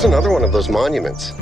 Here's another one of those monuments.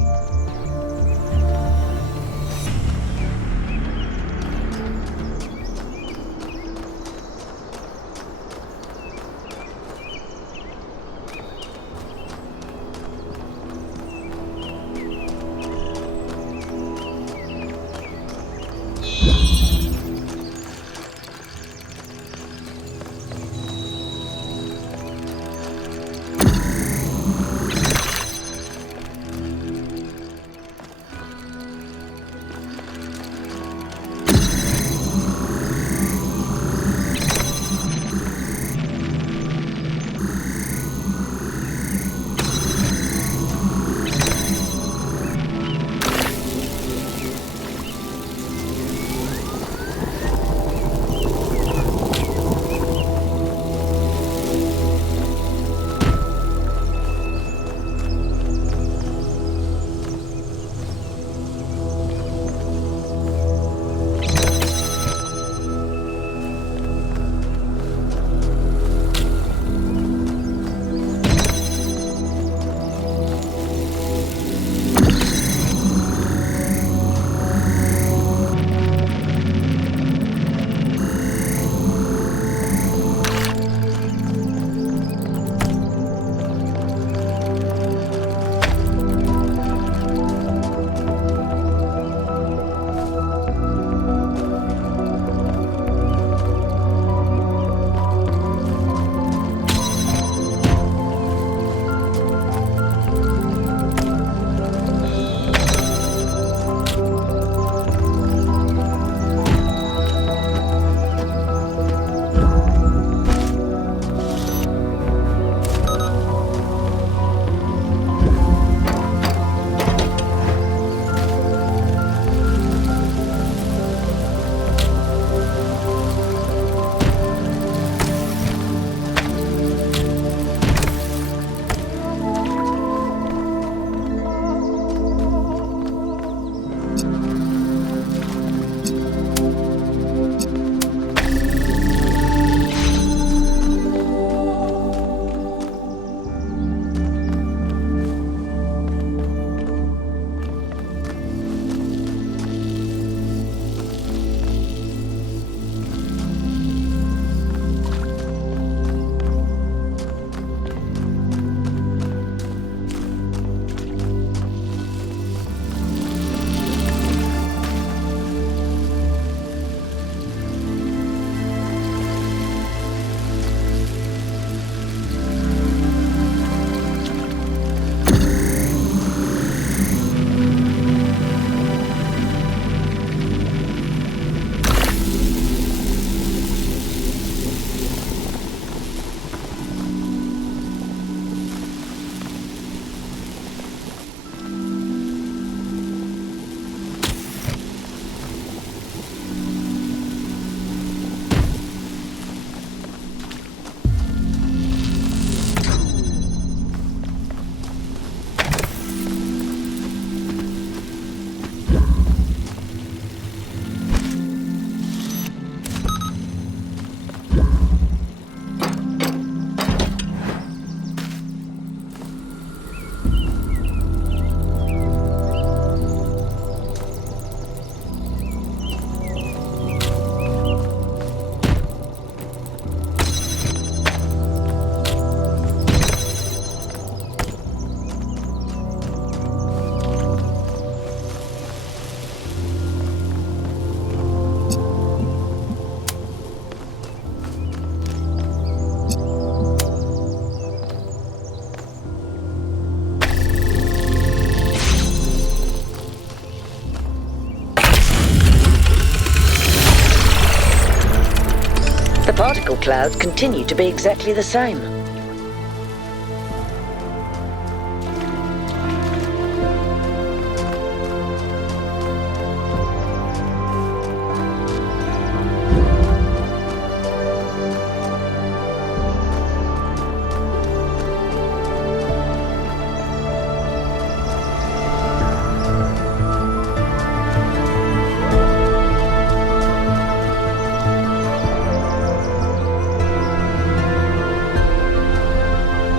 Particle clouds continue to be exactly the same.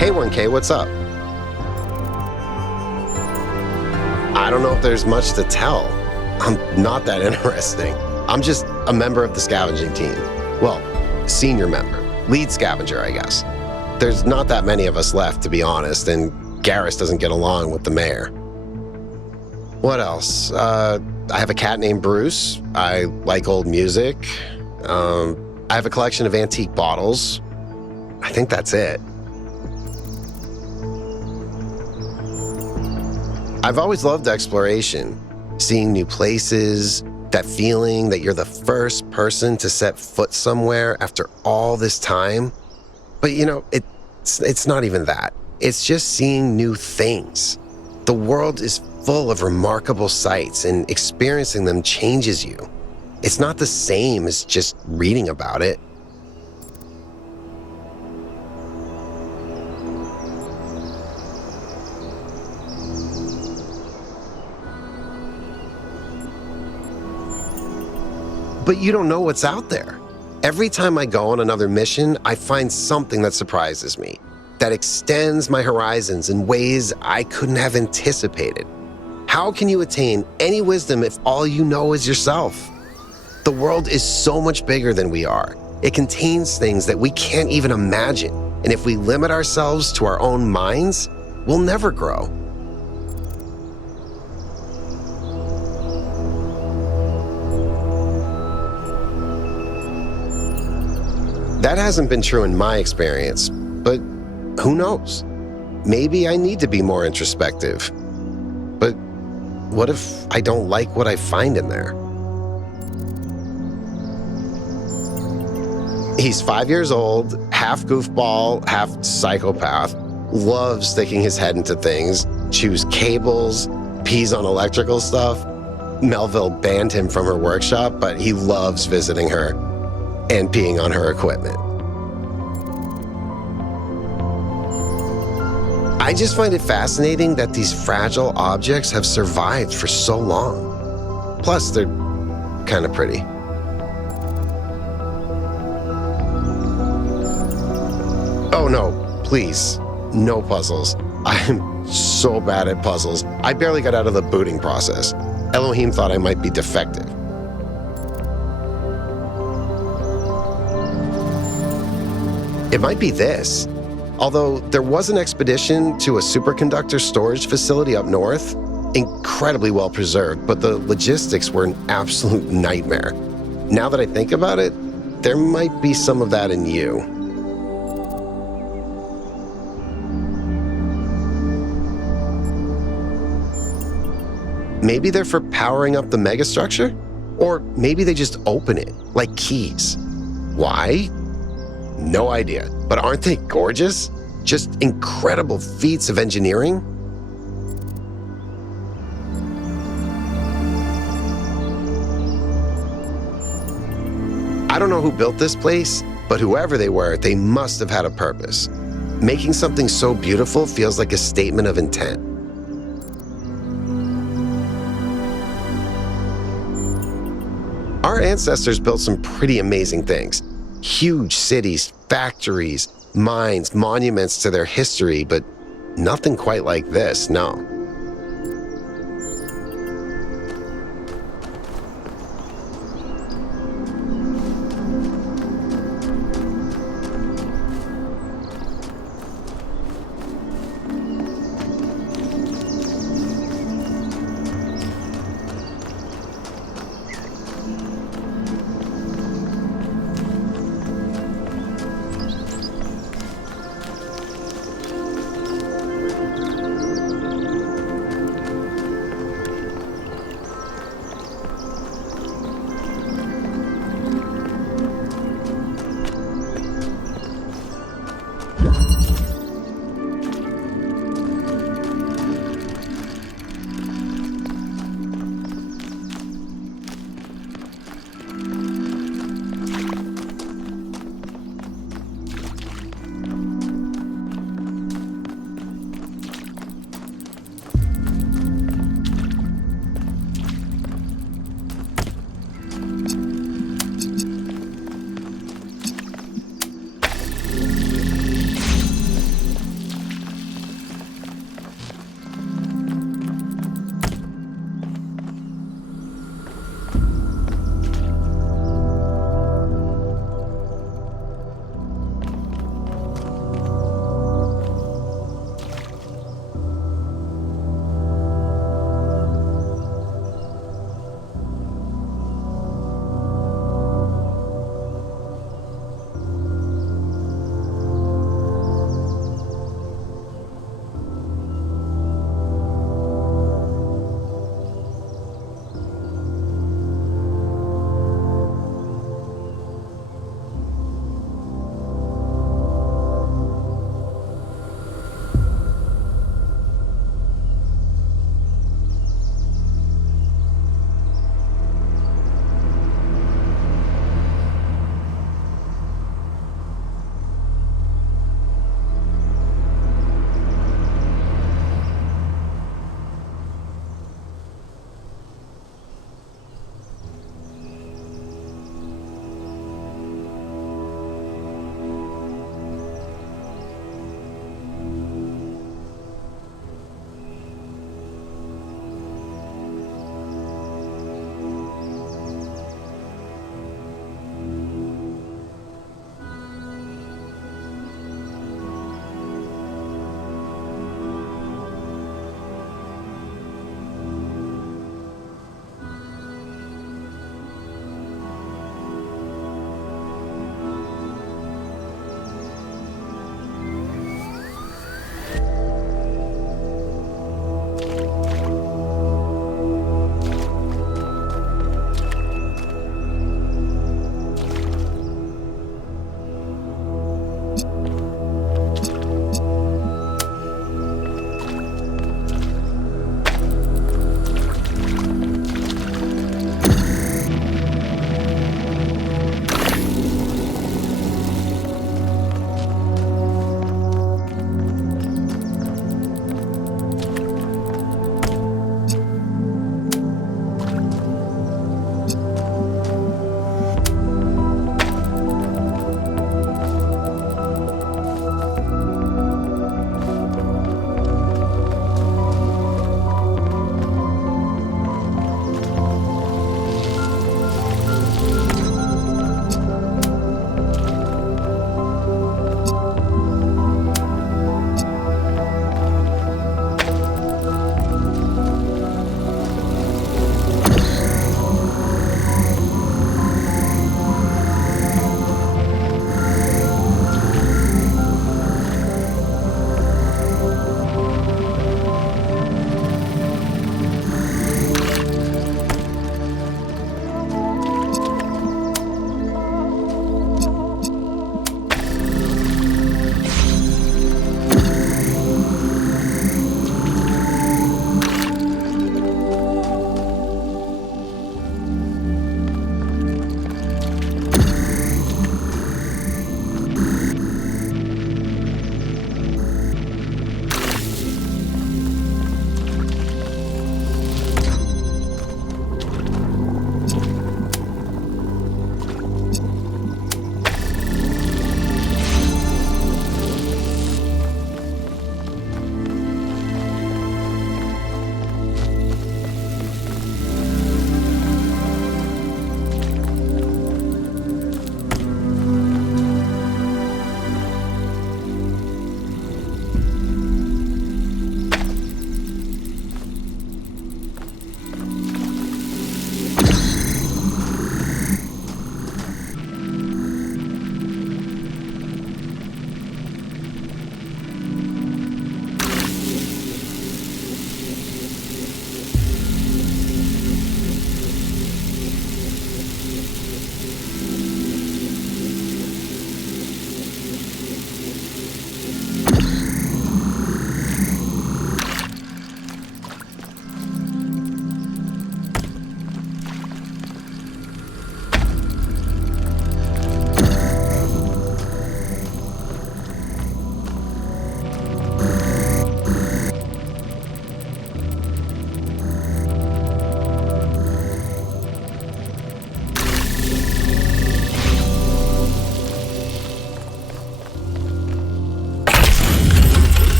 Hey 1K, what's up? I don't know if there's much to tell. I'm not that interesting. I'm just a member of the scavenging team. Well, senior member. Lead scavenger, I guess. There's not that many of us left, to be honest, and Garrus doesn't get along with the mayor. What else? I have a cat named Bruce. I like old music. I have a collection of antique bottles. I think that's it. I've always loved exploration, seeing new places, that feeling that you're the first person to set foot somewhere after all this time. But it's not even that. It's just seeing new things. The world is full of remarkable sights, and experiencing them changes you. It's not the same as just reading about it. But you don't know what's out there. Every time I go on another mission, I find something that surprises me, that extends my horizons in ways I couldn't have anticipated. How can you attain any wisdom if all you know is yourself? The world is so much bigger than we are. It contains things that we can't even imagine. And if we limit ourselves to our own minds, we'll never grow. That hasn't been true in my experience, but who knows? Maybe I need to be more introspective. But what if I don't like what I find in there? He's 5 years old, half goofball, half psychopath, loves sticking his head into things, chews cables, pees on electrical stuff. Melville banned him from her workshop, but he loves visiting her and peeing on her equipment. I just find it fascinating that these fragile objects have survived for so long. Plus, they're kind of pretty. Oh no, please, no puzzles. I'm so bad at puzzles. I barely got out of the booting process. Elohim thought I might be defective. It might be this. Although there was an expedition to a superconductor storage facility up north, incredibly well preserved, but the logistics were an absolute nightmare. Now that I think about it, there might be some of that in you. Maybe they're for powering up the megastructure? Or maybe they just open it, like keys. Why? No idea. But aren't they gorgeous? Just incredible feats of engineering? I don't know who built this place, but whoever they were, they must have had a purpose. Making something so beautiful feels like a statement of intent. Our ancestors built some pretty amazing things. Huge cities, factories, mines, monuments to their history, but nothing quite like this, no.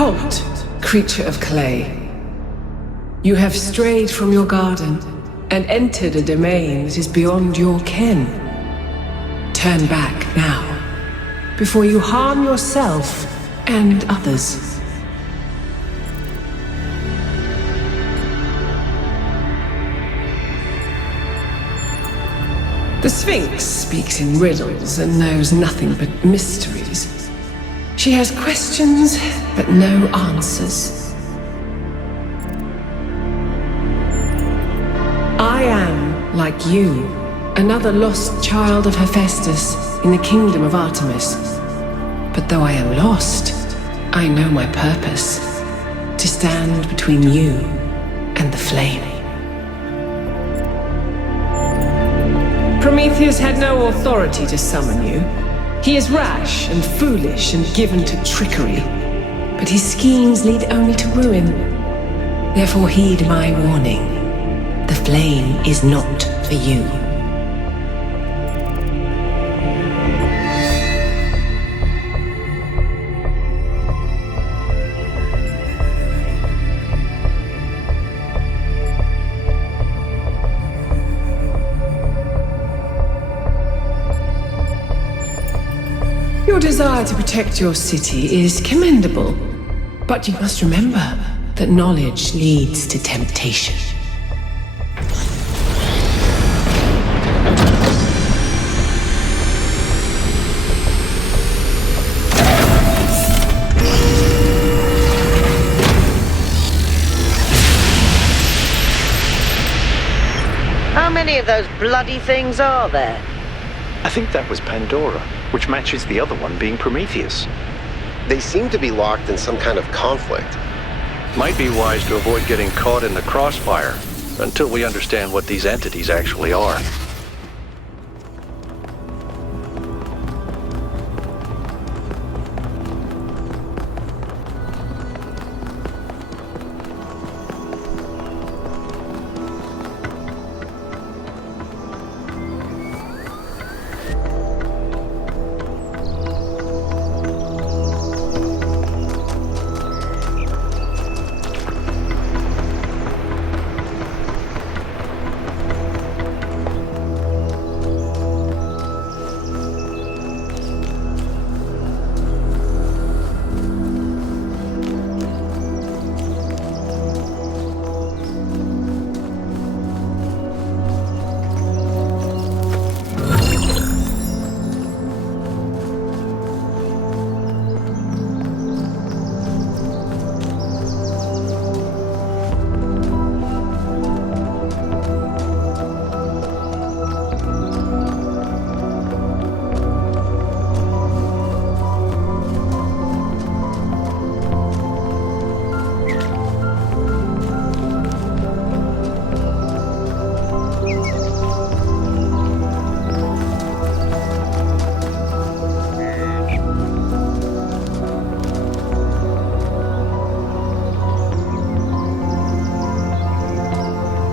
Halt, creature of clay. You have strayed from your garden and entered a domain that is beyond your ken. Turn back now, before you harm yourself and others. The Sphinx speaks in riddles and knows nothing but mysteries. She has questions, but no answers. I am, like you, another lost child of Hephaestus in the kingdom of Artemis. But though I am lost, I know my purpose: to stand between you and the flame. Prometheus had no authority to summon you. He is rash and foolish and given to trickery, but his schemes lead only to ruin. Therefore heed my warning. The flame is not for you. Your desire to protect your city is commendable, but you must remember that knowledge leads to temptation. How many of those bloody things are there? I think that was Pandora, which matches the other one being Prometheus. They seem to be locked in some kind of conflict. Might be wise to avoid getting caught in the crossfire until we understand what these entities actually are.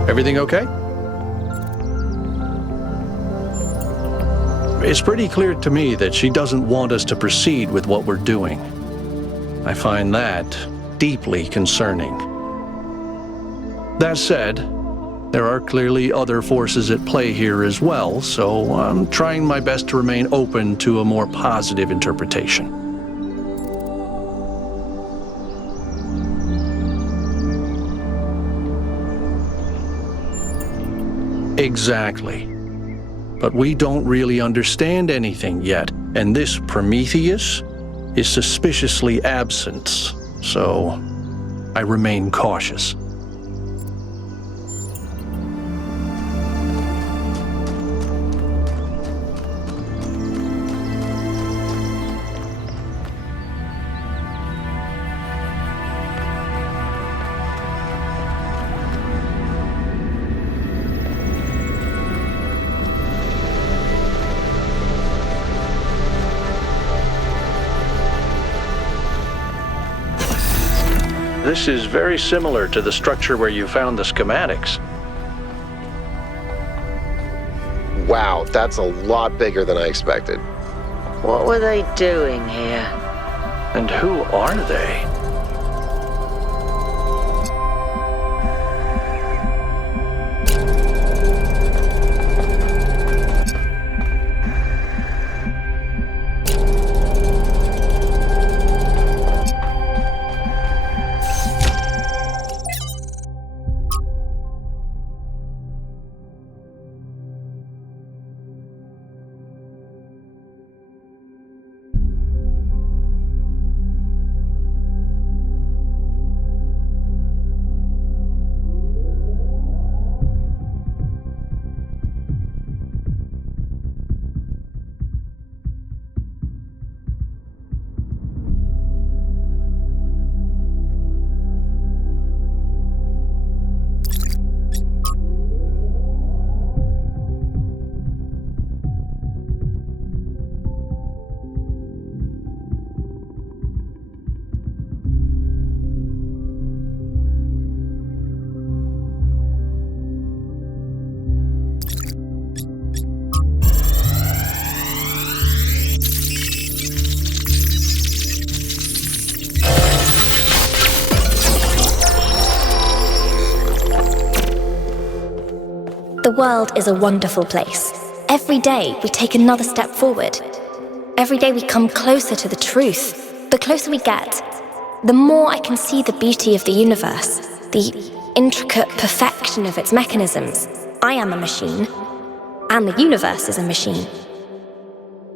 Everything okay? It's pretty clear to me that she doesn't want us to proceed with what we're doing. I find that deeply concerning. That said, there are clearly other forces at play here as well, so I'm trying my best to remain open to a more positive interpretation. Exactly. But we don't really understand anything yet, and this Prometheus is suspiciously absent, so I remain cautious. This is very similar to the structure where you found the schematics. Wow, that's a lot bigger than I expected. What were they doing here? And who are they? The world is a wonderful place. Every day we take another step forward. Every day we come closer to the truth. The closer we get, the more I can see the beauty of the universe, the intricate perfection of its mechanisms. I am a machine, and the universe is a machine.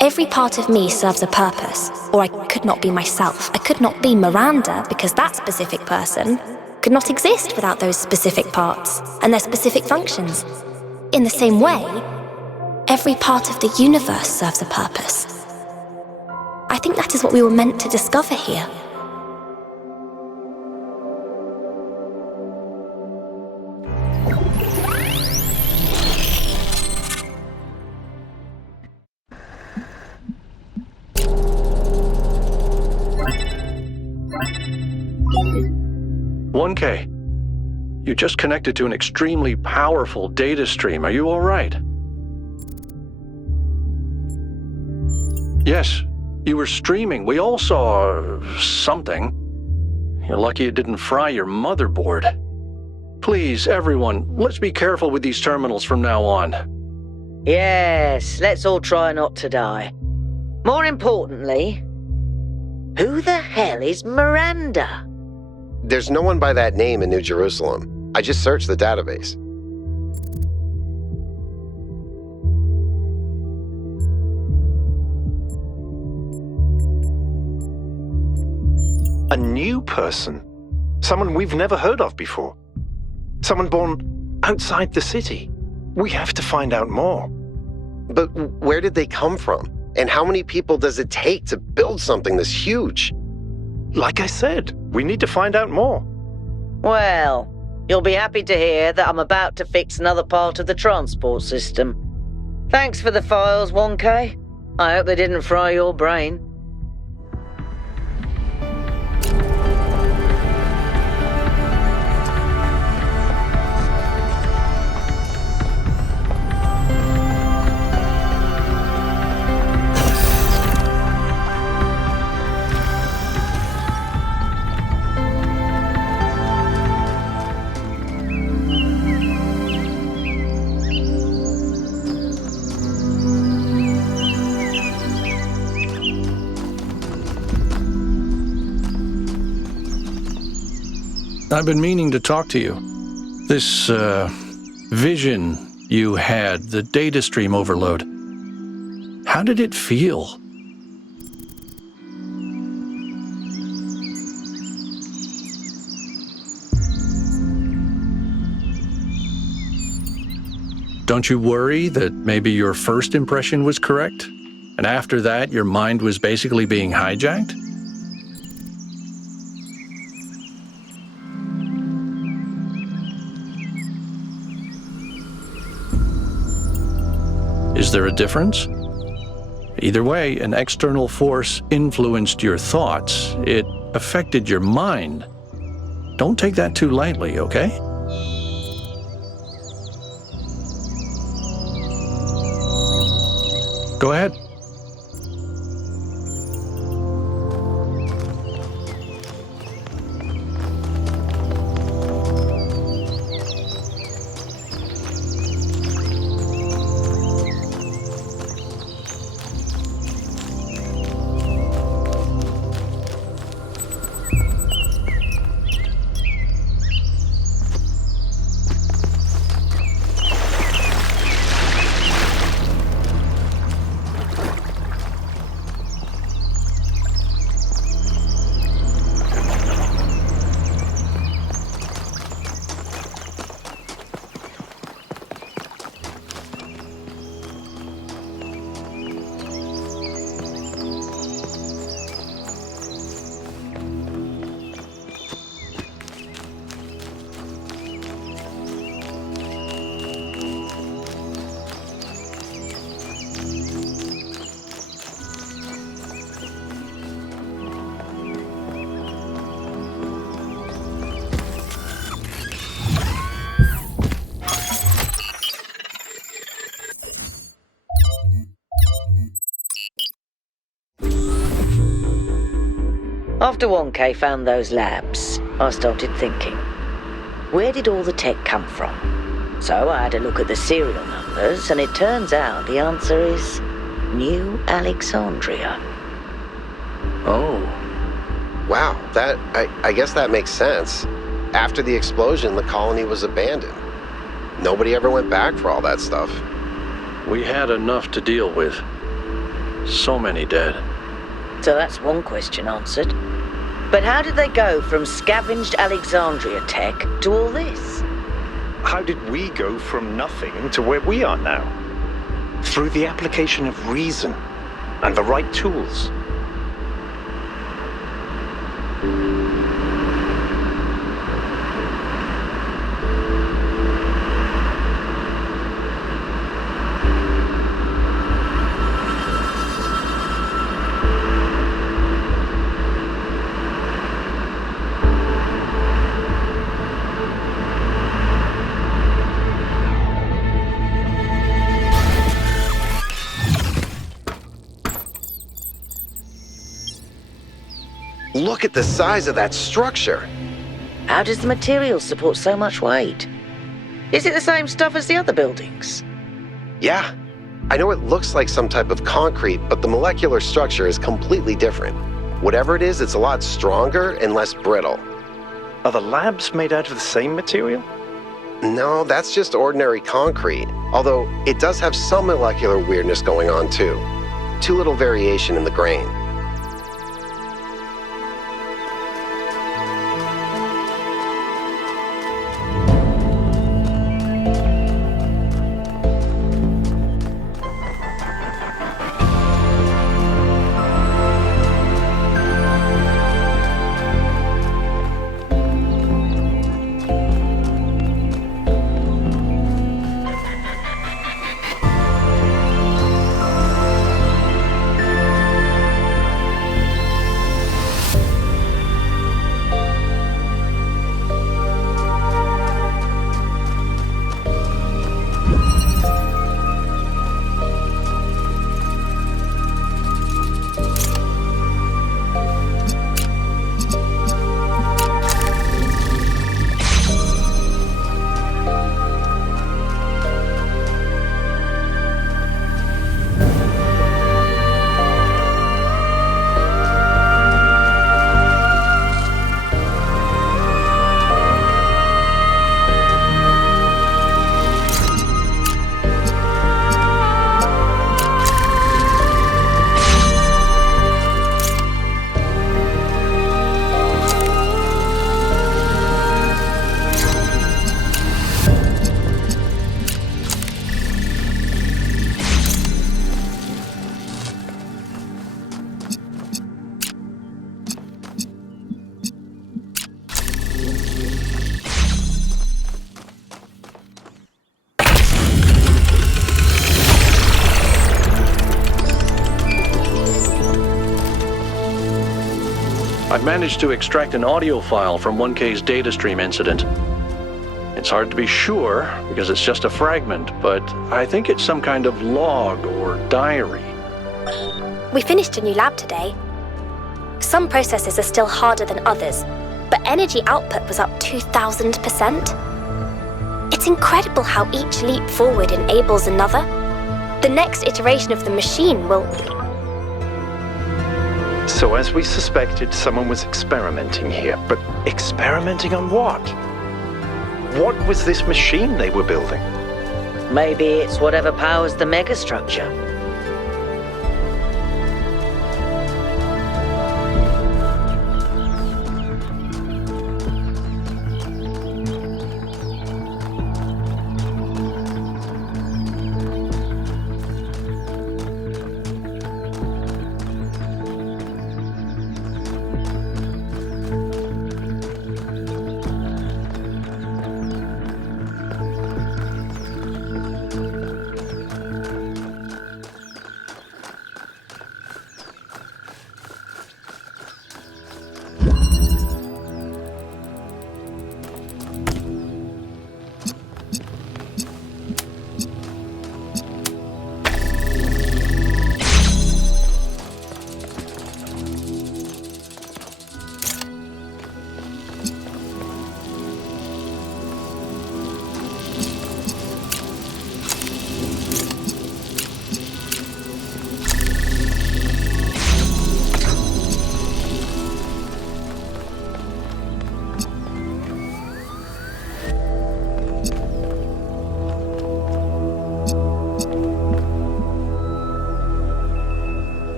Every part of me serves a purpose, or I could not be myself. I could not be Miranda, because that specific person could not exist without those specific parts and their specific functions. In the same way, every part of the universe serves a purpose. I think that is what we were meant to discover here. You just connected to an extremely powerful data stream. Are you all right? Yes, you were streaming. We all saw something. You're lucky it didn't fry your motherboard. Please, everyone, let's be careful with these terminals from now on. Yes, let's all try not to die. More importantly, who the hell is Miranda? There's no one by that name in New Jerusalem. I just searched the database. A new person. Someone we've never heard of before. Someone born outside the city. We have to find out more. But where did they come from? And how many people does it take to build something this huge? Like I said, we need to find out more. Well, you'll be happy to hear that I'm about to fix another part of the transport system. Thanks for the files, 1K. I hope they didn't fry your brain. I've been meaning to talk to you. This, vision you had, the data stream overload. How did it feel? Don't you worry that maybe your first impression was correct? And after that, your mind was basically being hijacked? Is there a difference? Either way, an external force influenced your thoughts. It affected your mind. Don't take that too lightly, okay? Go ahead. After 1K found those labs, I started thinking, where did all the tech come from? So I had a look at the serial numbers, and it turns out the answer is New Alexandria. Oh, Wow, I guess that makes sense. After the explosion, the colony was abandoned. Nobody ever went back for all that stuff. we had enough to deal with. So many dead. So that's one question answered. But how did they go from scavenged Alexandria tech to all this? How did we go from nothing to where we are now? Through the application of reason and the right tools. Look at the size of that structure. How does the material support so much weight? Is it the same stuff as the other buildings? Yeah, I know it looks like some type of concrete, but the molecular structure is completely different. Whatever it is, it's a lot stronger and less brittle. Are the labs made out of the same material? No, that's just ordinary concrete, although it does have some molecular weirdness going on too. Too little variation in the grain. I've managed to extract an audio file from 1K's data stream incident. It's hard to be sure because it's just a fragment, but I think it's some kind of log or diary. We finished a new lab today. Some processes are still harder than others, but energy output was up 2,000%. It's incredible how each leap forward enables another. The next iteration of the machine will... So as we suspected, someone was experimenting here. But experimenting on what? What was this machine they were building? Maybe it's whatever powers the megastructure.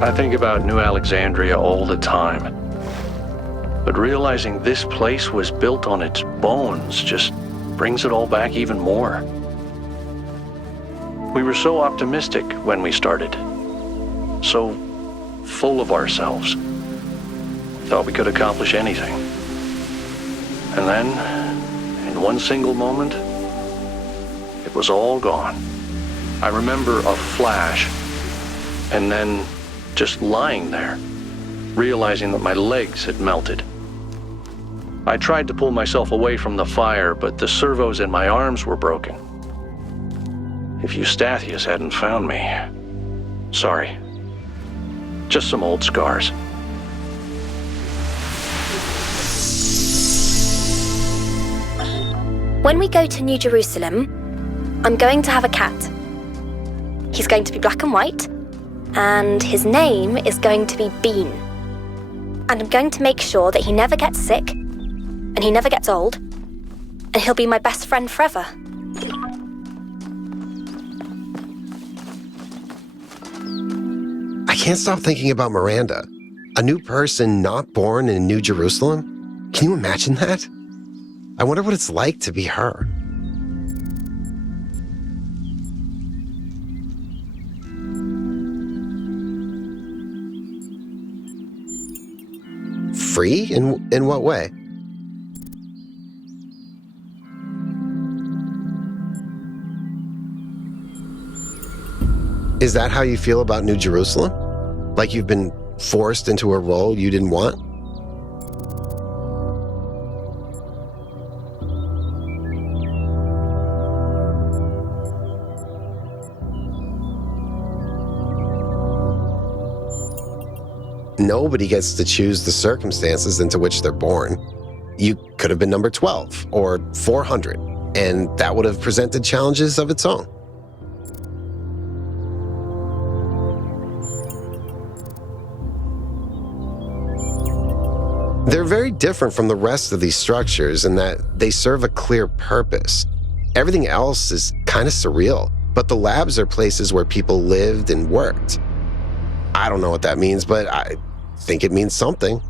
I think about New Alexandria all the time. But realizing this place was built on its bones just brings it all back even more. We were so optimistic when we started. So full of ourselves. Thought we could accomplish anything. And then, in one single moment, it was all gone. I remember a flash, and then just lying there, realizing that my legs had melted. I tried to pull myself away from the fire, but the servos in my arms were broken. If Eustathius hadn't found me, sorry. Just some old scars. When we go to New Jerusalem, I'm going to have a cat. He's going to be black and white, and his name is going to be Bean. And I'm going to make sure that he never gets sick, and he never gets old, and he'll be my best friend forever. I can't stop thinking about Miranda, a new person not born in New Jerusalem. Can you imagine that? I wonder what it's like to be her. Free? In what way? Is that how you feel about New Jerusalem? Like you've been forced into a role you didn't want? Nobody gets to choose the circumstances into which they're born. You could have been number 12 or 400, and that would have presented challenges of its own. They're very different from the rest of these structures in that they serve a clear purpose. Everything else is kind of surreal, but the labs are places where people lived and worked. I don't know what that means, but I think it means something.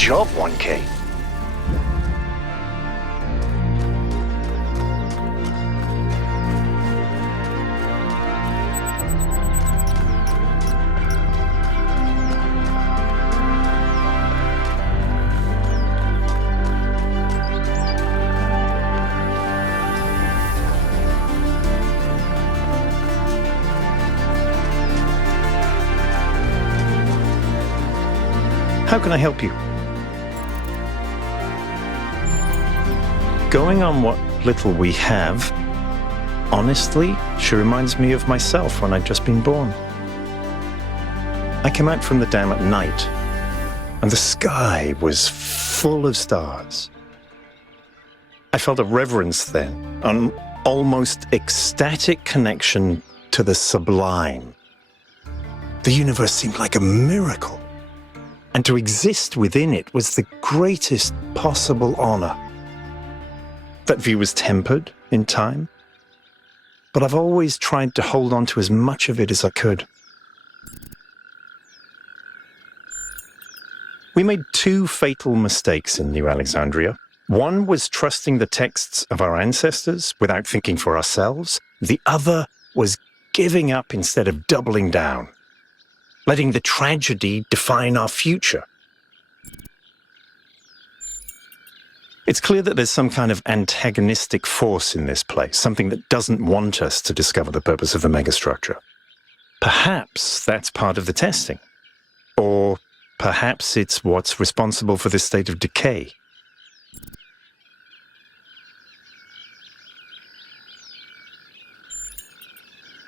job, 1K. How can I help you? Going on what little we have, honestly, she reminds me of myself when I'd just been born. I came out from the dam at night, and the sky was full of stars. I felt a reverence then, an almost ecstatic connection to the sublime. The universe seemed like a miracle. And to exist within it was the greatest possible honor. That view was tempered in time, but I've always tried to hold on to as much of it as I could. We made two fatal mistakes in New Alexandria. One was trusting the texts of our ancestors without thinking for ourselves. The other was giving up instead of doubling down, letting the tragedy define our future. It's clear that there's some kind of antagonistic force in this place, something that doesn't want us to discover the purpose of the megastructure. Perhaps that's part of the testing. Or perhaps it's what's responsible for this state of decay.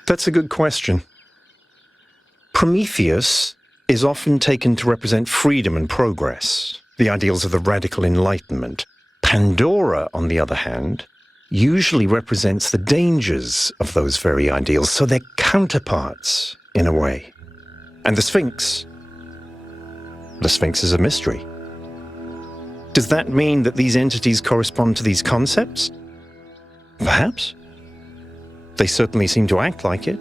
That's a good question. Prometheus is often taken to represent freedom and progress, the ideals of the radical Enlightenment. Pandora, on the other hand, usually represents the dangers of those very ideals, so they're counterparts, in a way. And the Sphinx is a mystery. Does that mean that these entities correspond to these concepts? Perhaps. They certainly seem to act like it.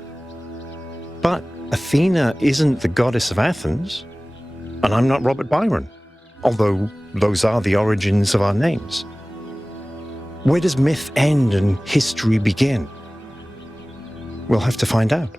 But Athena isn't the goddess of Athens, and I'm not Robert Byron, although those are the origins of our names. Where does myth end and history begin? We'll have to find out.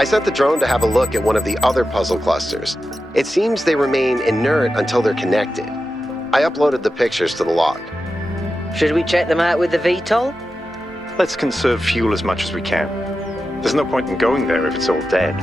I sent the drone to have a look at one of the other puzzle clusters. It seems they remain inert until they're connected. I uploaded the pictures to the log. Should we check them out with the VTOL? Let's conserve fuel as much as we can. There's no point in going there if it's all dead.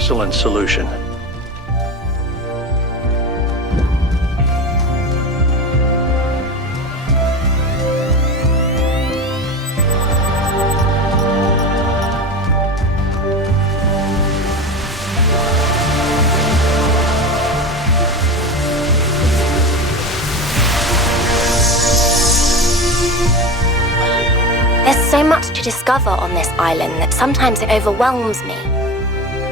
excellent solution. There's so much to discover on this island that sometimes it overwhelms me.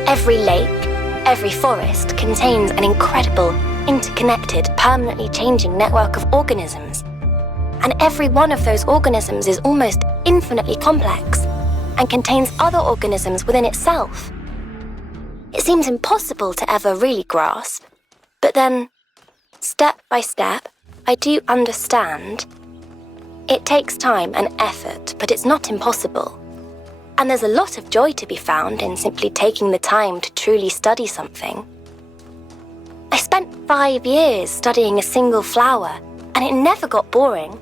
Every lake, every forest contains an incredible, interconnected, permanently changing network of organisms. And every one of those organisms is almost infinitely complex and contains other organisms within itself. It seems impossible to ever really grasp, but then, step by step, I do understand. It takes time and effort, but it's not impossible. And there's a lot of joy to be found in simply taking the time to truly study something. I spent 5 years studying a single flower, and it never got boring.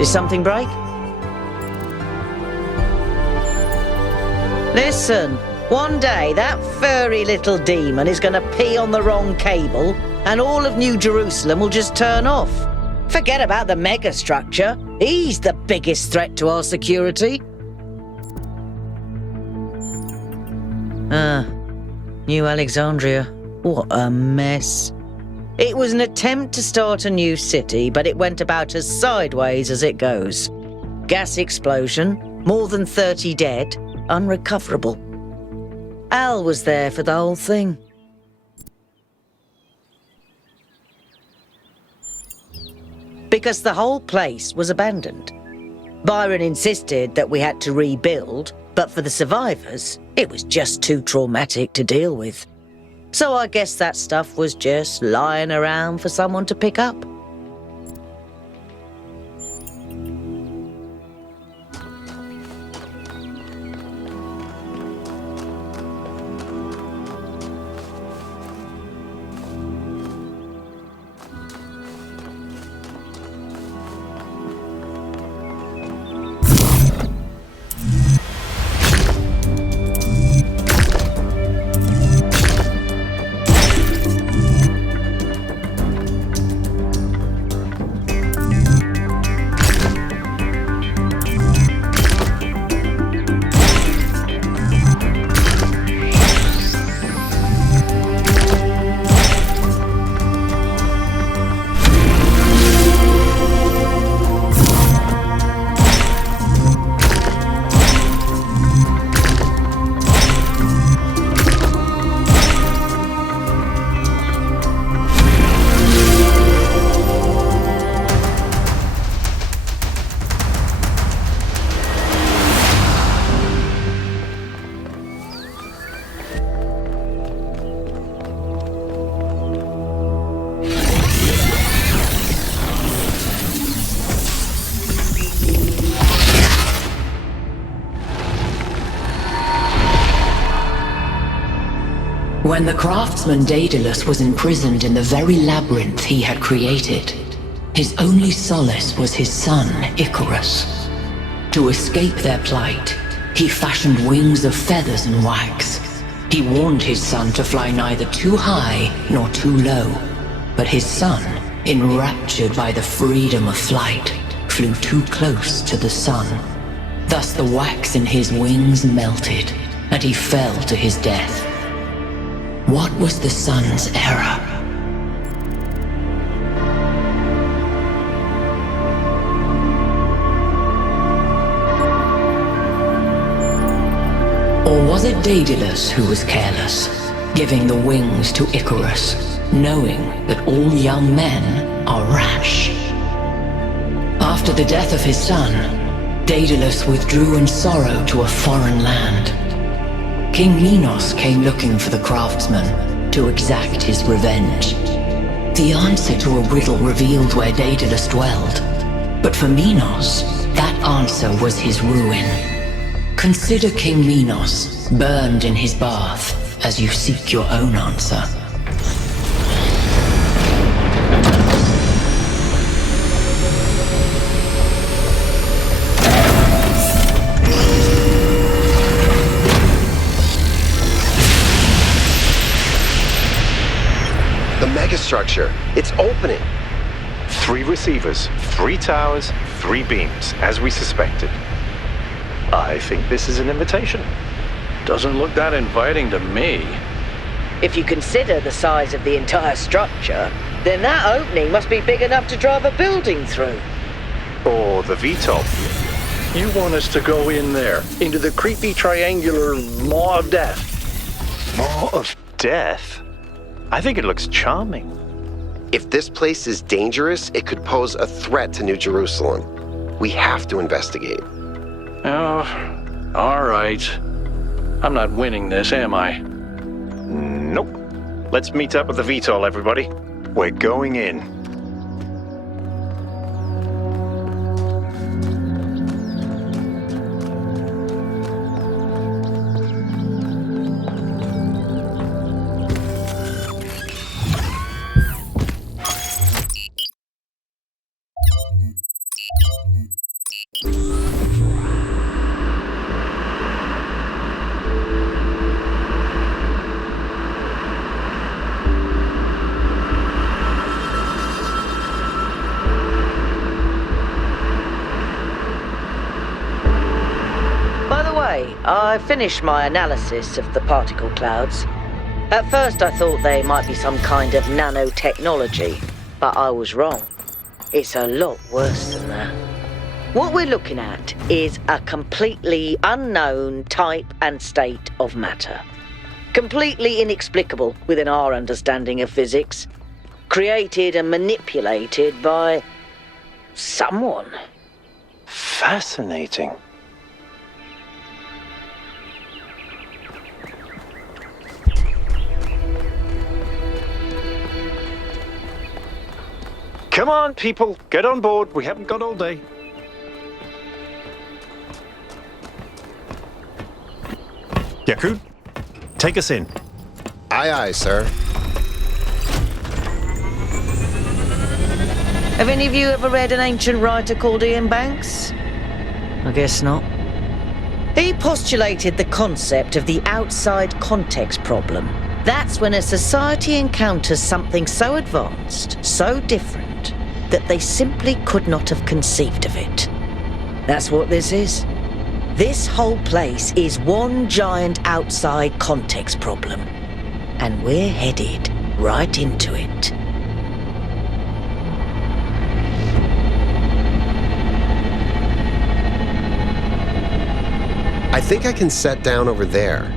Did something break? Listen, one day that furry little demon is going to pee on the wrong cable and all of New Jerusalem will just turn off. Forget about the megastructure. He's the biggest threat to our security. New Alexandria. What a mess. It was an attempt to start a new city, but it went about as sideways as it goes. Gas explosion, more than 30 dead, unrecoverable. Al was there for the whole thing. Because the whole place was abandoned. Byron insisted that we had to rebuild, but for the survivors, it was just too traumatic to deal with. So I guess that stuff was just lying around for someone to pick up. When the craftsman Daedalus was imprisoned in the very labyrinth he had created, his only solace was his son, Icarus. To escape their plight, he fashioned wings of feathers and wax. He warned his son to fly neither too high nor too low, but his son, enraptured by the freedom of flight, flew too close to the sun. Thus the wax in his wings melted, and he fell to his death. What was the sun's error? Or was it Daedalus who was careless, giving the wings to Icarus, knowing that all young men are rash? After the death of his son, Daedalus withdrew in sorrow to a foreign land. King Minos came looking for the craftsman to exact his revenge. The answer to a riddle revealed where Daedalus dwelled, but for Minos, that answer was his ruin. Consider King Minos burned in his bath as you seek your own answer. The megastructure, it's opening. 3 receivers, 3 towers, 3 beams, as we suspected. I think this is an invitation. Doesn't look that inviting to me. If you consider the size of the entire structure, then that opening must be big enough to drive a building through. Or the VTOL. You want us to go in there, into the creepy triangular maw of death? Maw of death? I think it looks charming. If this place is dangerous, it could pose a threat to New Jerusalem. We have to investigate. Oh, all right. I'm not winning this, am I? Nope. Let's meet up at the VTOL, everybody. We're going in. Okay, I finished my analysis of the particle clouds. At first I thought they might be some kind of nanotechnology, but I was wrong. It's a lot worse than that. What we're looking at is a completely unknown type and state of matter. Completely inexplicable within our understanding of physics. Created and manipulated by someone. Fascinating. Come on, people, get on board. We haven't got all day. Yakut, take us in. Aye, aye, sir. Have any of you ever read an ancient writer called Ian Banks? I guess not. He postulated the concept of the outside context problem. That's when a society encounters something so advanced, so different, that they simply could not have conceived of it. That's what this is. This whole place is one giant outside context problem. And we're headed right into it. I think I can set down over there.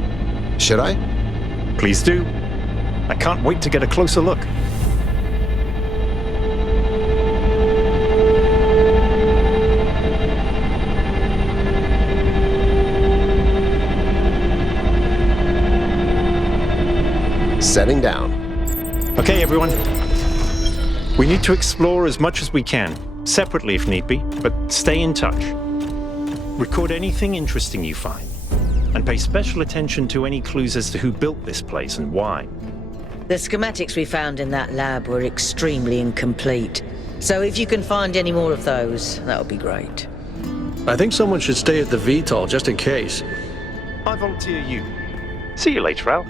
Should I? Please do. I can't wait to get a closer look. Setting down. Okay, everyone. We need to explore as much as we can, separately if need be, but stay in touch. Record anything interesting you find, and pay special attention to any clues as to who built this place and why. The schematics we found in that lab were extremely incomplete. So if you can find any more of those, that would be great. I think someone should stay at the VTOL just in case. I volunteer you. See you later, Al.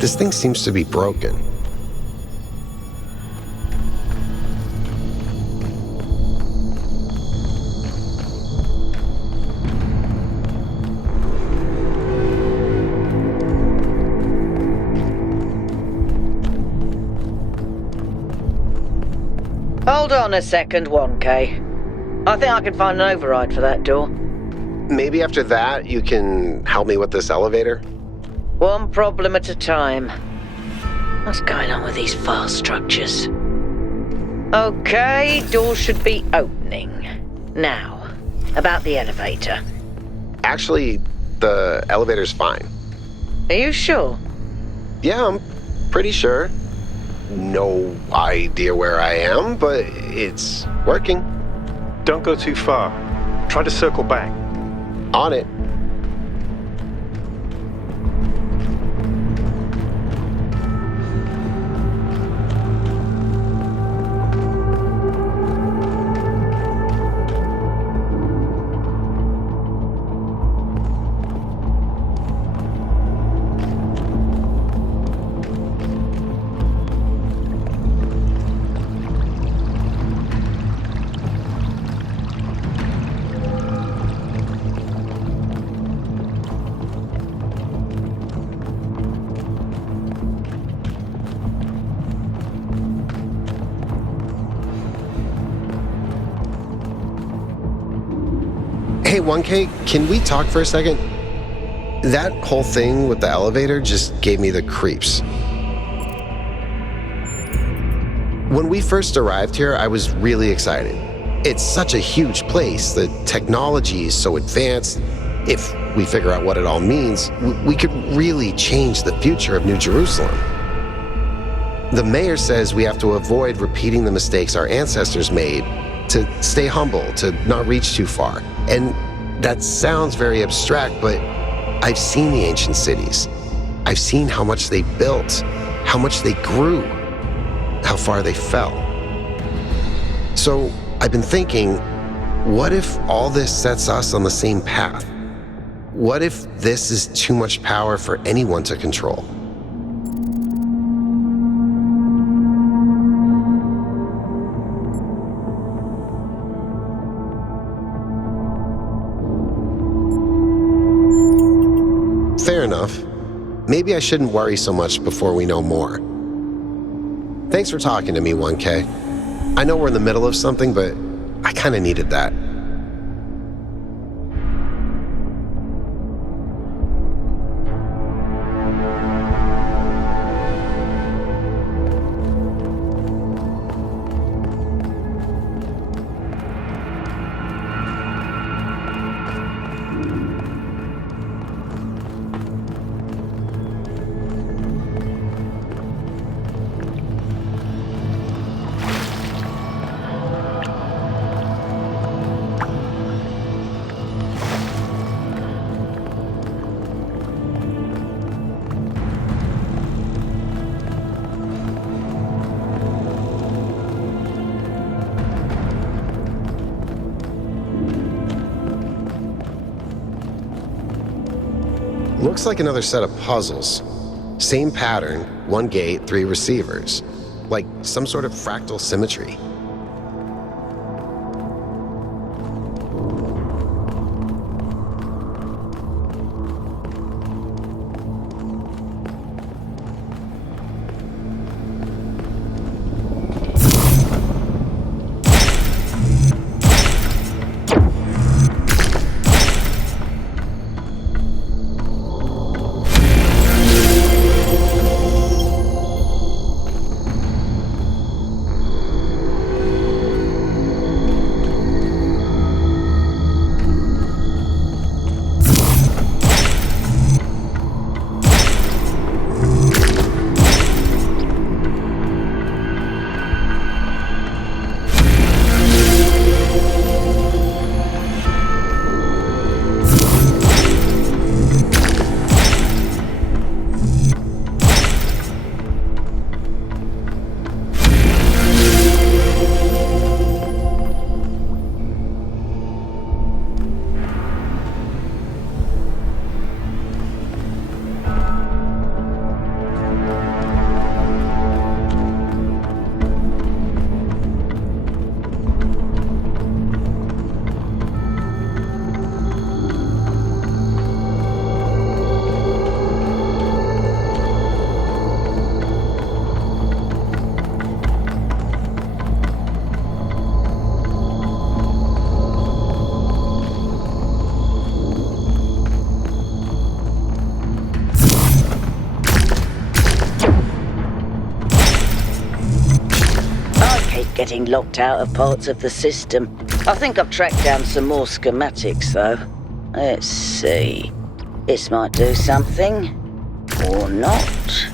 This thing seems to be broken. Hold on a second, 1K. I think I can find an override for that door. Maybe after that, you can help me with this elevator? One problem at a time. What's going on with these file structures? Okay, door should be opening. Now, about the elevator. Actually, the elevator's fine. Are you sure? Yeah, I'm pretty sure. No idea where I am, but it's working. Don't go too far. Try to circle back. On it. 1K, can we talk for a second? That whole thing with the elevator just gave me the creeps. When we first arrived here, I was really excited. It's such a huge place. The technology is so advanced. If we figure out what it all means, we could really change the future of New Jerusalem. The mayor says we have to avoid repeating the mistakes our ancestors made, to stay humble, to not reach too far. And that sounds very abstract, but I've seen the ancient cities. I've seen how much they built, how much they grew, how far they fell. So I've been thinking, what if all this sets us on the same path? What if this is too much power for anyone to control? Fair enough. Maybe I shouldn't worry so much before we know more. Thanks for talking to me, 1K. I know we're in the middle of something, but I kind of needed that. Looks like another set of puzzles. Same pattern, 1 gate, 3 receivers. Like some sort of fractal symmetry. Getting locked out of parts of the system. I think I've tracked down some more schematics, though. Let's see. This might do something. Or not.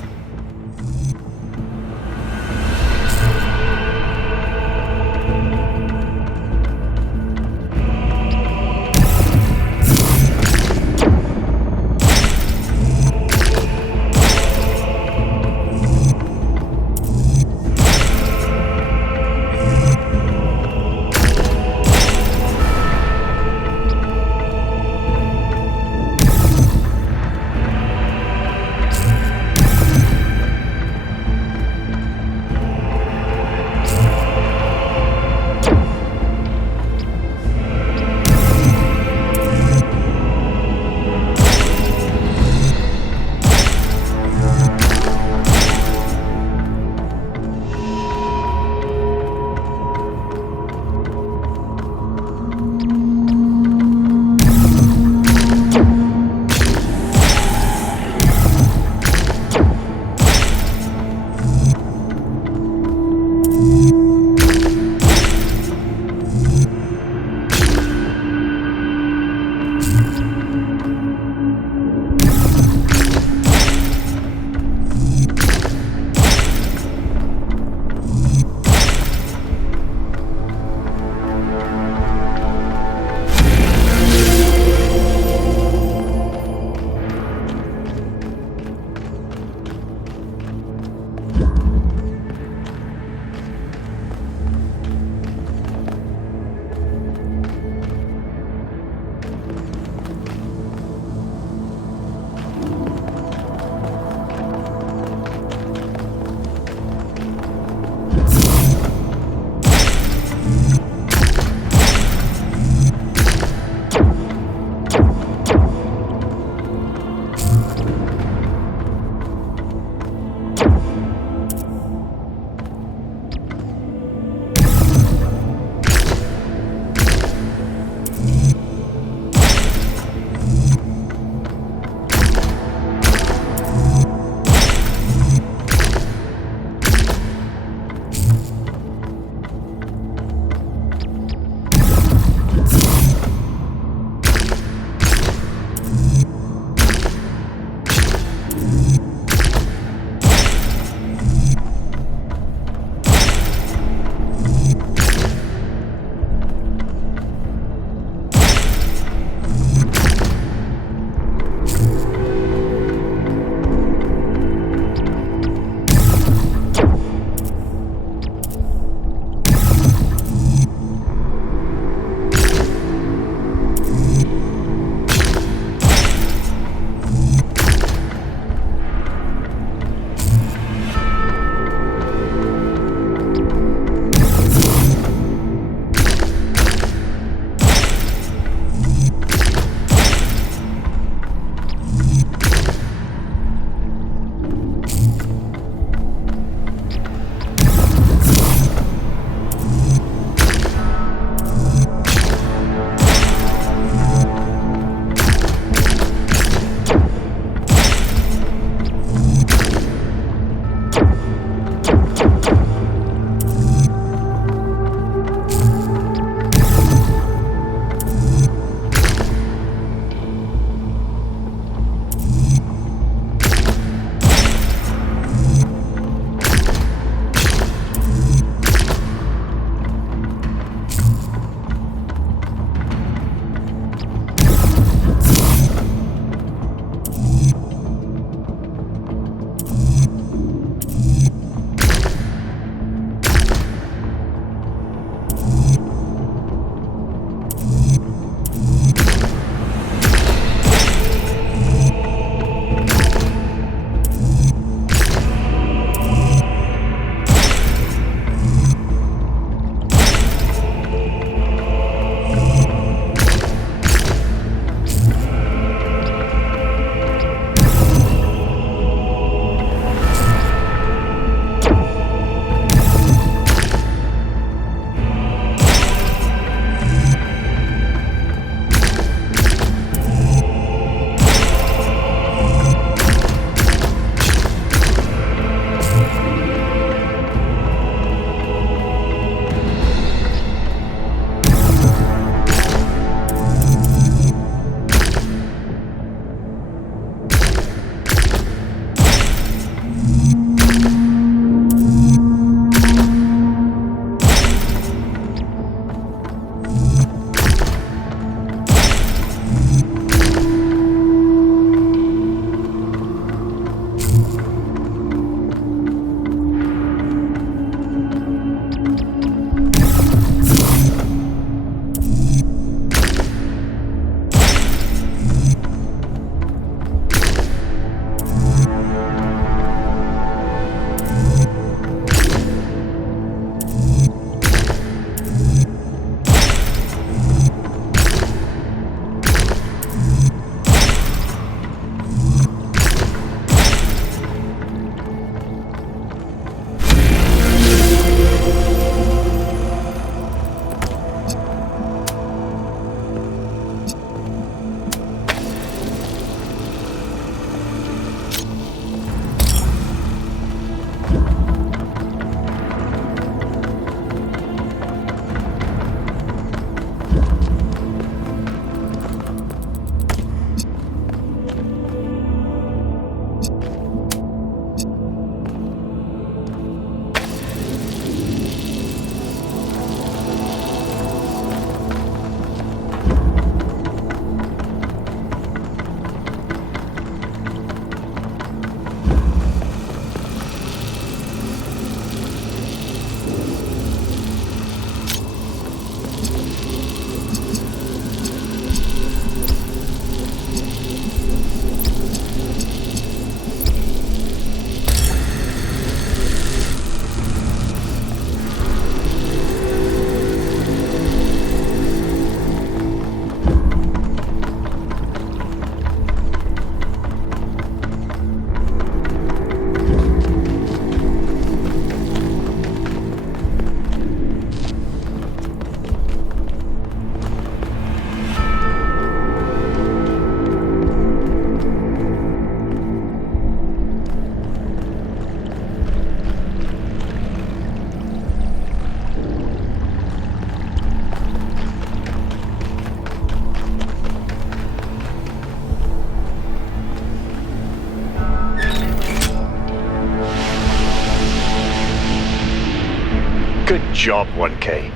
Good job, 1K.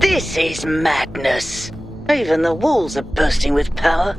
This is madness. Even the walls are bursting with power.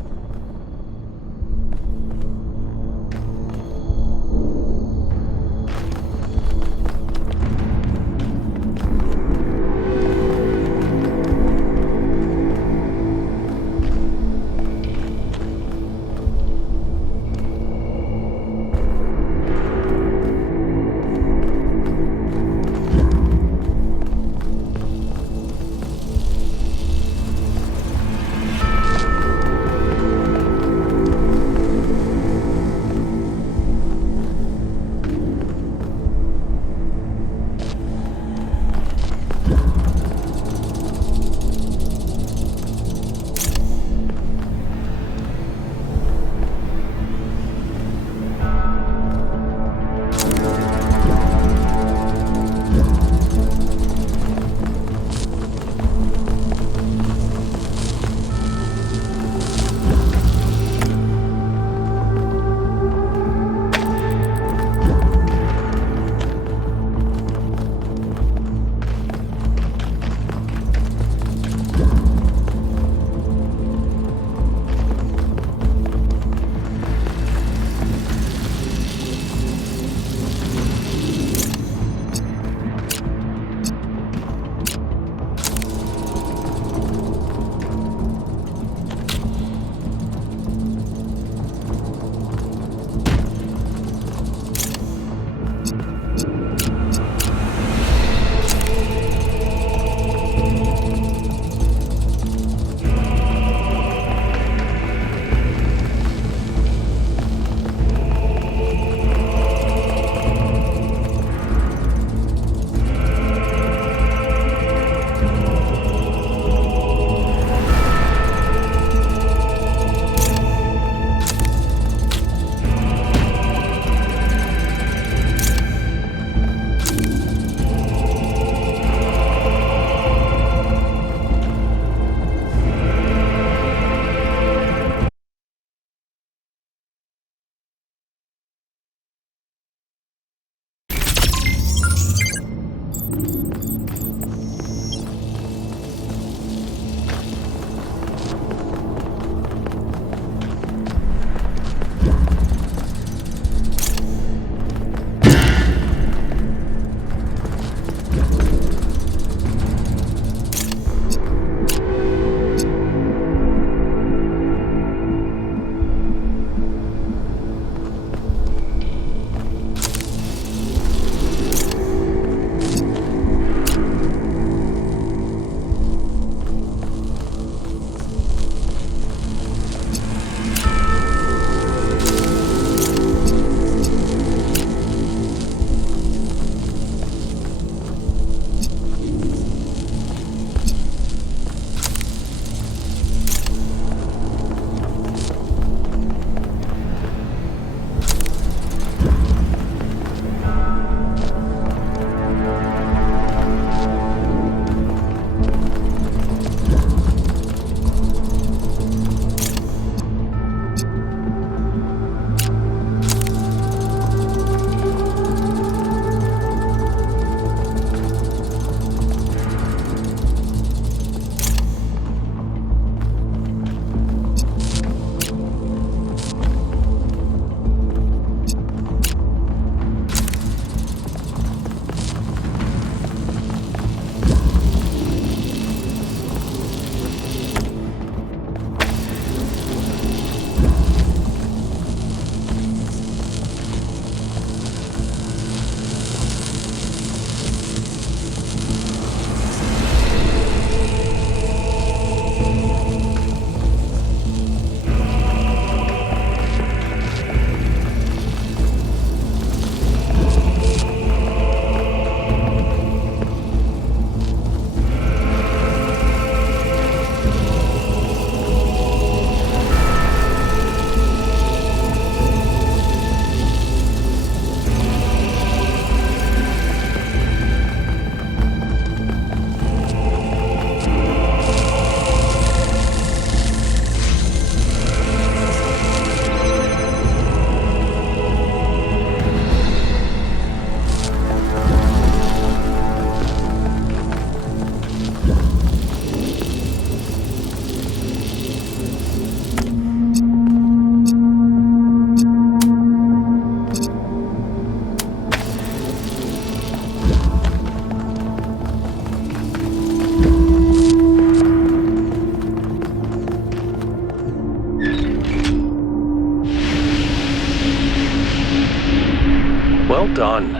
Well done.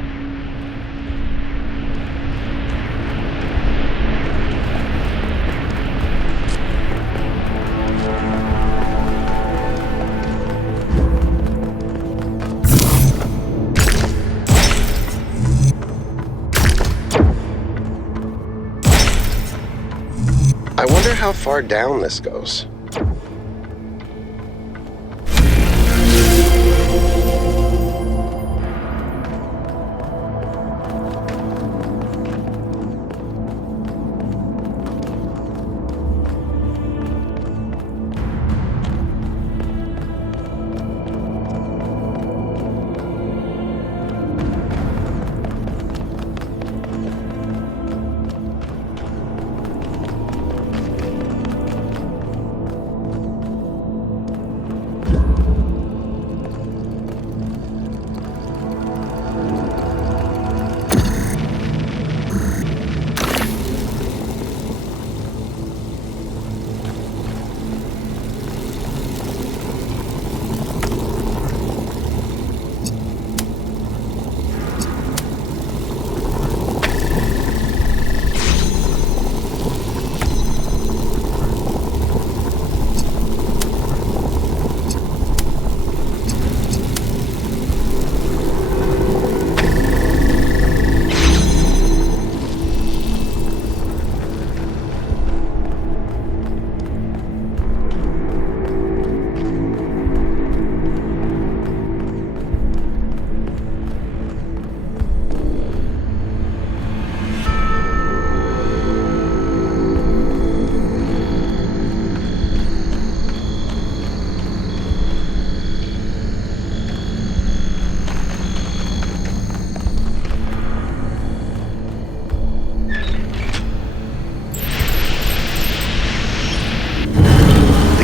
I wonder how far down this goes.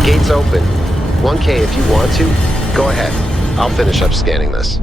Gate's open. 1K if you want to. Go ahead. I'll finish up scanning this.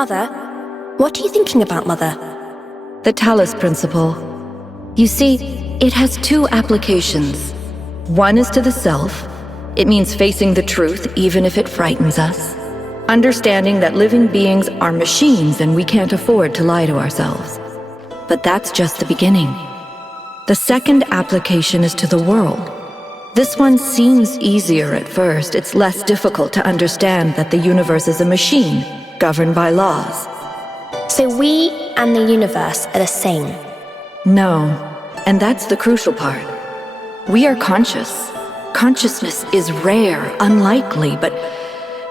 Mother? What are you thinking about, Mother? The Talos Principle. You see, it has two applications. One is to the self. It means facing the truth even if it frightens us. Understanding that living beings are machines and we can't afford to lie to ourselves. But that's just the beginning. The second application is to the world. This one seems easier at first. It's less difficult to understand that the universe is a machine governed by laws. So we and the universe are the same. No, and that's the crucial part. We are conscious. Consciousness is rare, unlikely, but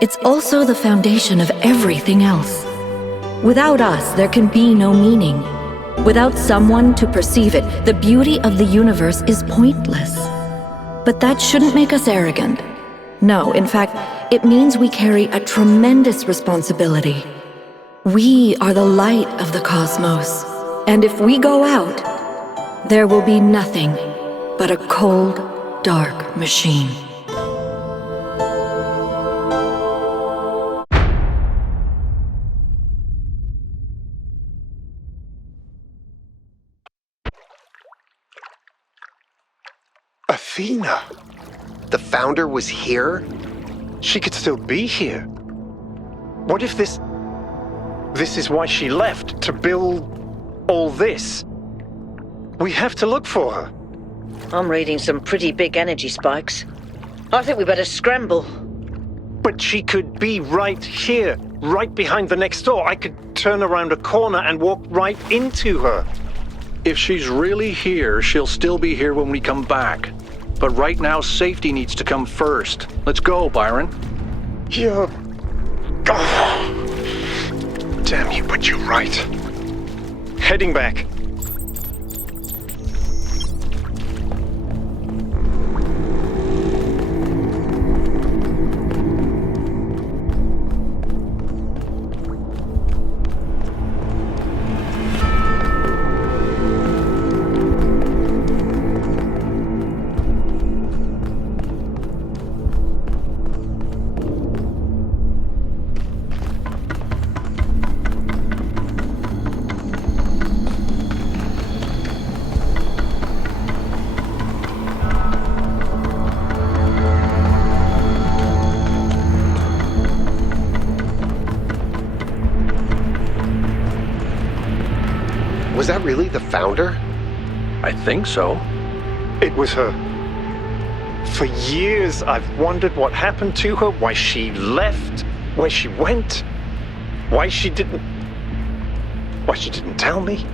it's also the foundation of everything else. Without us, there can be no meaning. Without someone to perceive it, the beauty of the universe is pointless. But that shouldn't make us arrogant. No, in fact, it means we carry a tremendous responsibility. We are the light of the cosmos. And if we go out, there will be nothing but a cold, dark machine. Athena! The founder was here? She could still be here. What if this is why she left, to build all this? We have to look for her. I'm reading some pretty big energy spikes. I think we better scramble. But she could be right here, right behind the next door. I could turn around a corner and walk right into her. If she's really here, she'll still be here when we come back. But right now, safety needs to come first. Let's go, Byron. You're... Oh. Damn you, but you're right. Heading back. Was that really the founder? I think so. It was her. For years, I've wondered what happened to her, why she left, where she went, why she didn't tell me.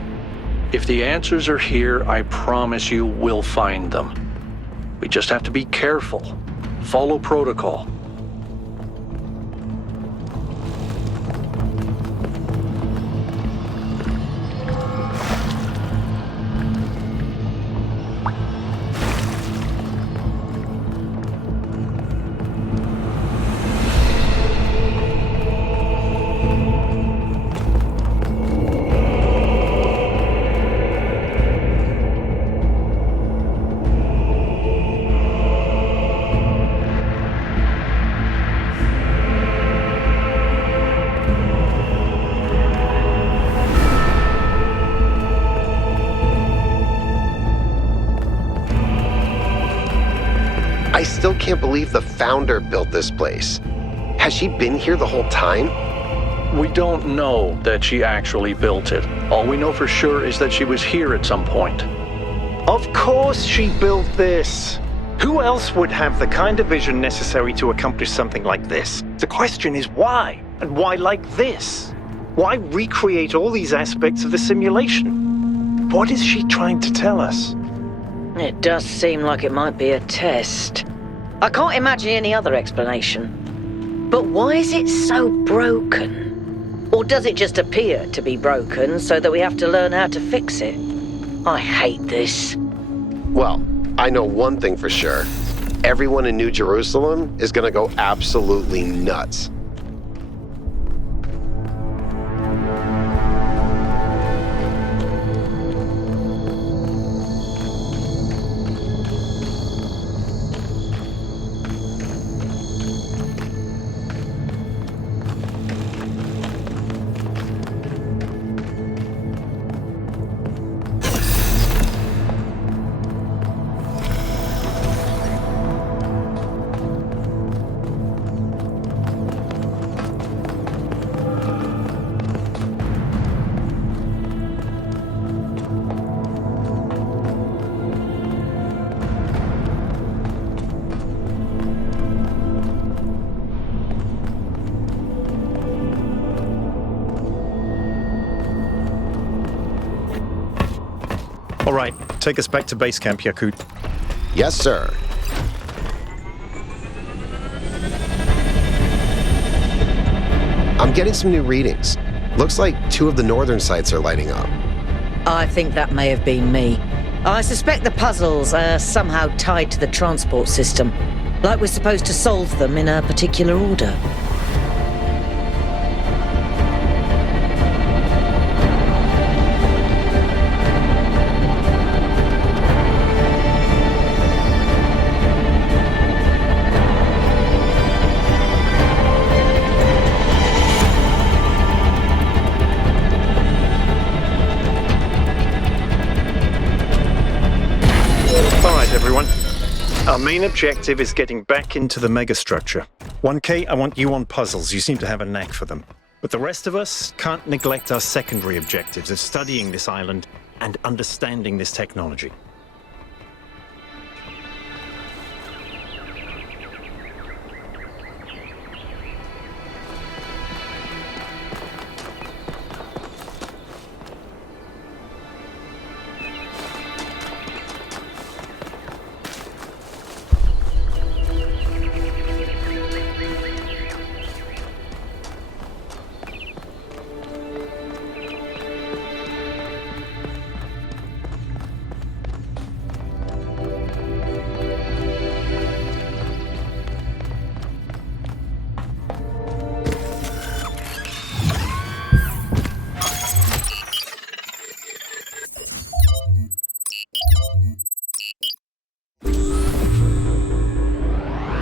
If the answers are here, I promise you we'll find them. We just have to be careful. Follow protocol. I still can't believe the founder built this place. Has she been here the whole time? We don't know that she actually built it. All we know for sure is that she was here at some point. Of course she built this. Who else would have the kind of vision necessary to accomplish something like this? The question is why? And why like this? Why recreate all these aspects of the simulation? What is she trying to tell us? It does seem like it might be a test. I can't imagine any other explanation. But why is it so broken? Or does it just appear to be broken so that we have to learn how to fix it? I hate this. Well, I know one thing for sure. Everyone in New Jerusalem is gonna go absolutely nuts. take us back to base camp, Yakut. Yes, sir. I'm getting some new readings. Looks like 2 of the northern sites are lighting up. I think that may have been me. I suspect the puzzles are somehow tied to the transport system, like we're supposed to solve them in a particular order. Everyone. Our main objective is getting back into the megastructure. 1K, I want you on puzzles. You seem to have a knack for them. But the rest of us can't neglect our secondary objectives of studying this island and understanding this technology.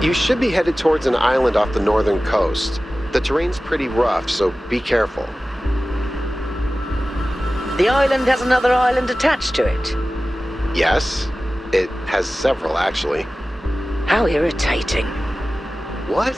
You should be headed towards an island off the northern coast. The terrain's pretty rough, so be careful. The island has another island attached to it. Yes, it has several, actually. How irritating. What?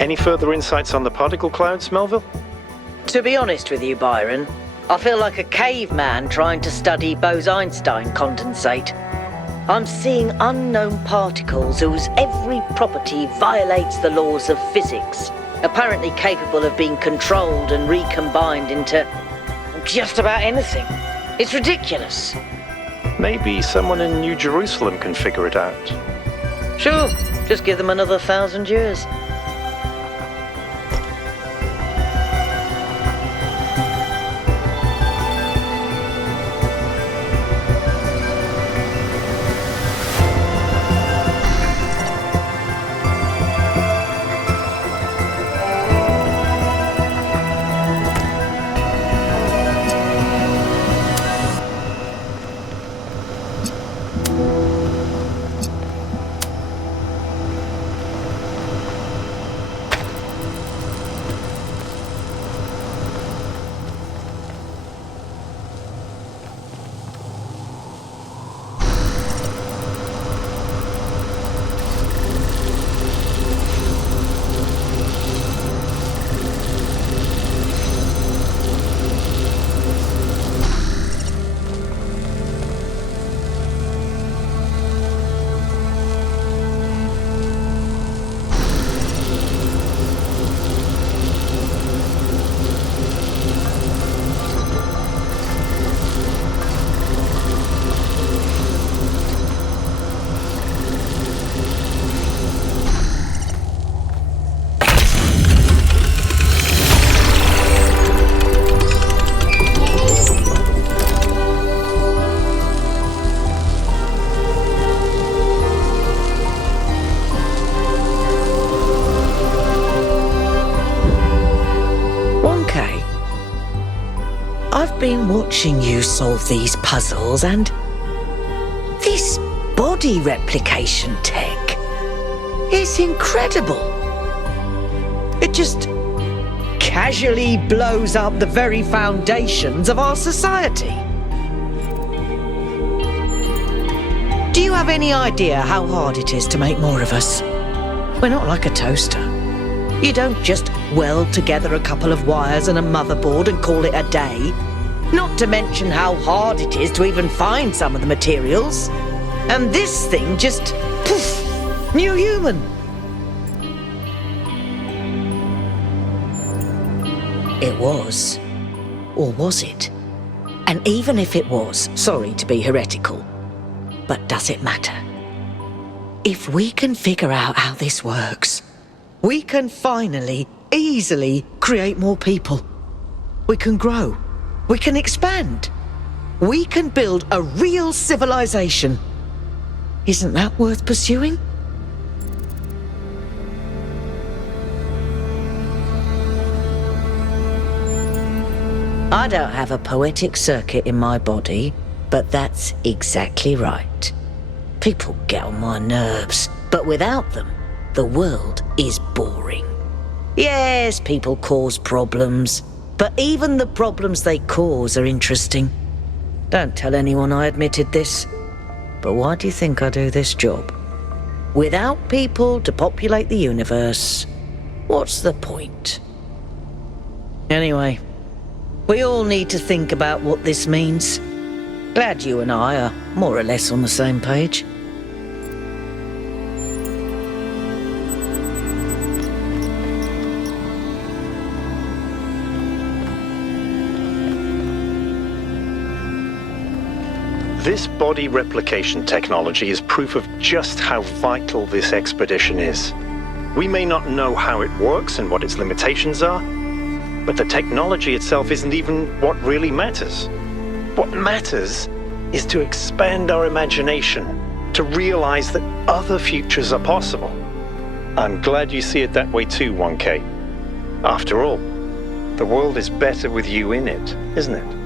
Any further insights on the particle clouds, Melville? To be honest with you, Byron, I feel like a caveman trying to study Bose-Einstein condensate. I'm seeing unknown particles whose every property violates the laws of physics, apparently capable of being controlled and recombined into just about anything. It's ridiculous. Maybe someone in New Jerusalem can figure it out. Sure, just give them another 1,000 years. I've been watching you solve these puzzles, and this body replication tech is incredible. It just casually blows up the very foundations of our society. Do you have any idea how hard it is to make more of us? We're not like a toaster. You don't just weld together a couple of wires and a motherboard and call it a day. Not to mention how hard it is to even find some of the materials. And this thing just, poof, new human. It was. Or was it? And even if it was, sorry to be heretical, but does it matter? If we can figure out how this works, we can finally, easily create more people. We can grow. We can expand. We can build a real civilization. Isn't that worth pursuing? I don't have a poetic circuit in my body, but that's exactly right. People get on my nerves, but without them, the world is boring. Yes, people cause problems, but even the problems they cause are interesting. Don't tell anyone I admitted this, but why do you think I do this job? Without people to populate the universe, what's the point? Anyway, we all need to think about what this means. Glad you and I are more or less on the same page. This body replication technology is proof of just how vital this expedition is. We may not know how it works and what its limitations are, but the technology itself isn't even what really matters. What matters is to expand our imagination, to realize that other futures are possible. I'm glad you see it that way too, 1K. After all, the world is better with you in it, isn't it?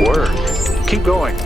word. Keep going.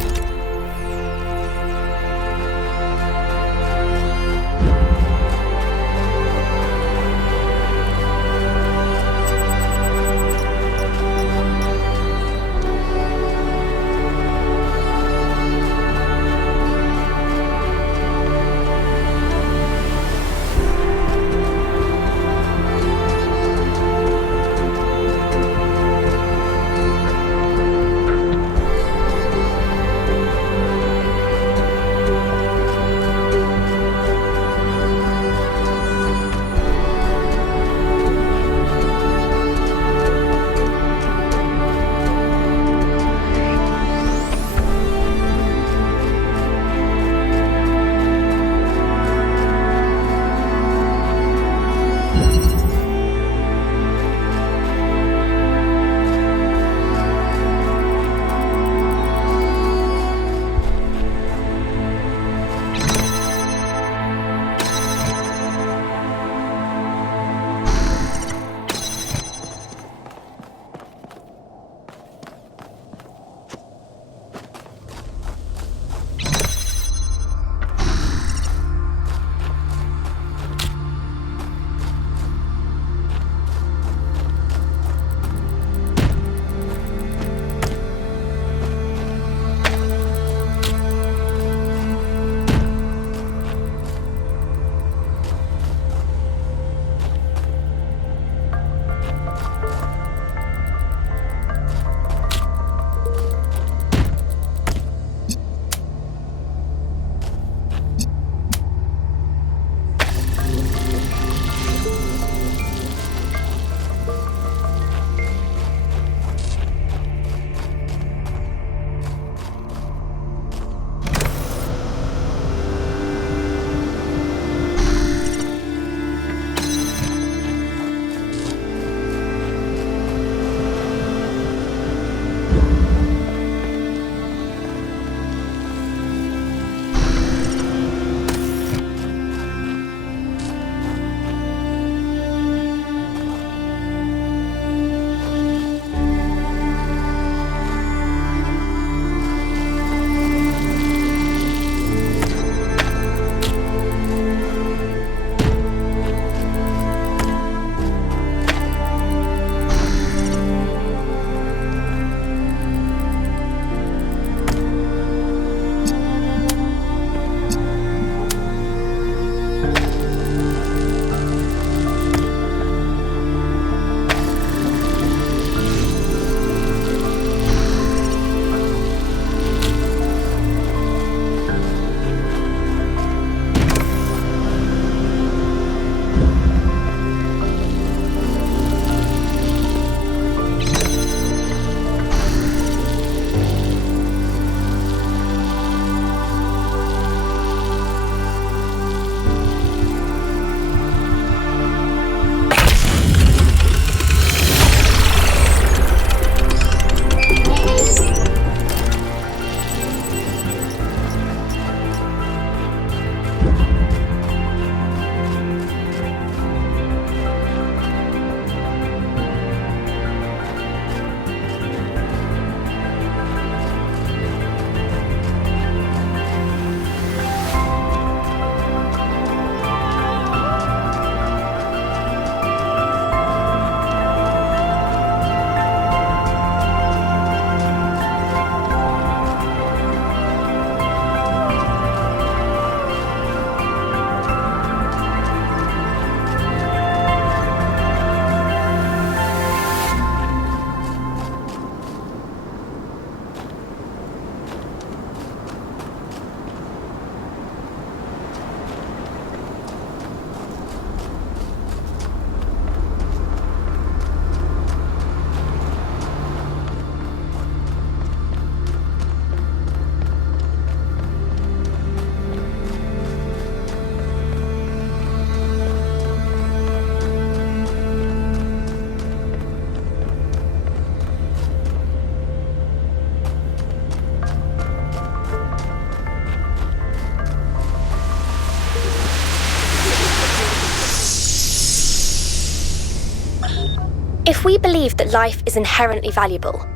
If we believe that life is inherently valuable,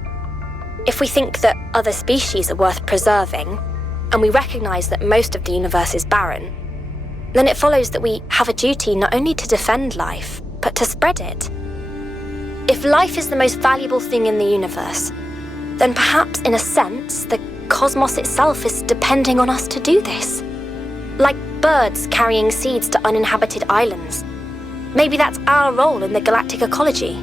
If we think that other species are worth preserving, and we recognise that most of the universe is barren, then it follows that we have a duty not only to defend life, but to spread it. If life is the most valuable thing in the universe, then perhaps, in a sense, the cosmos itself is depending on us to do this. Like birds carrying seeds to uninhabited islands. Maybe that's our role in the galactic ecology.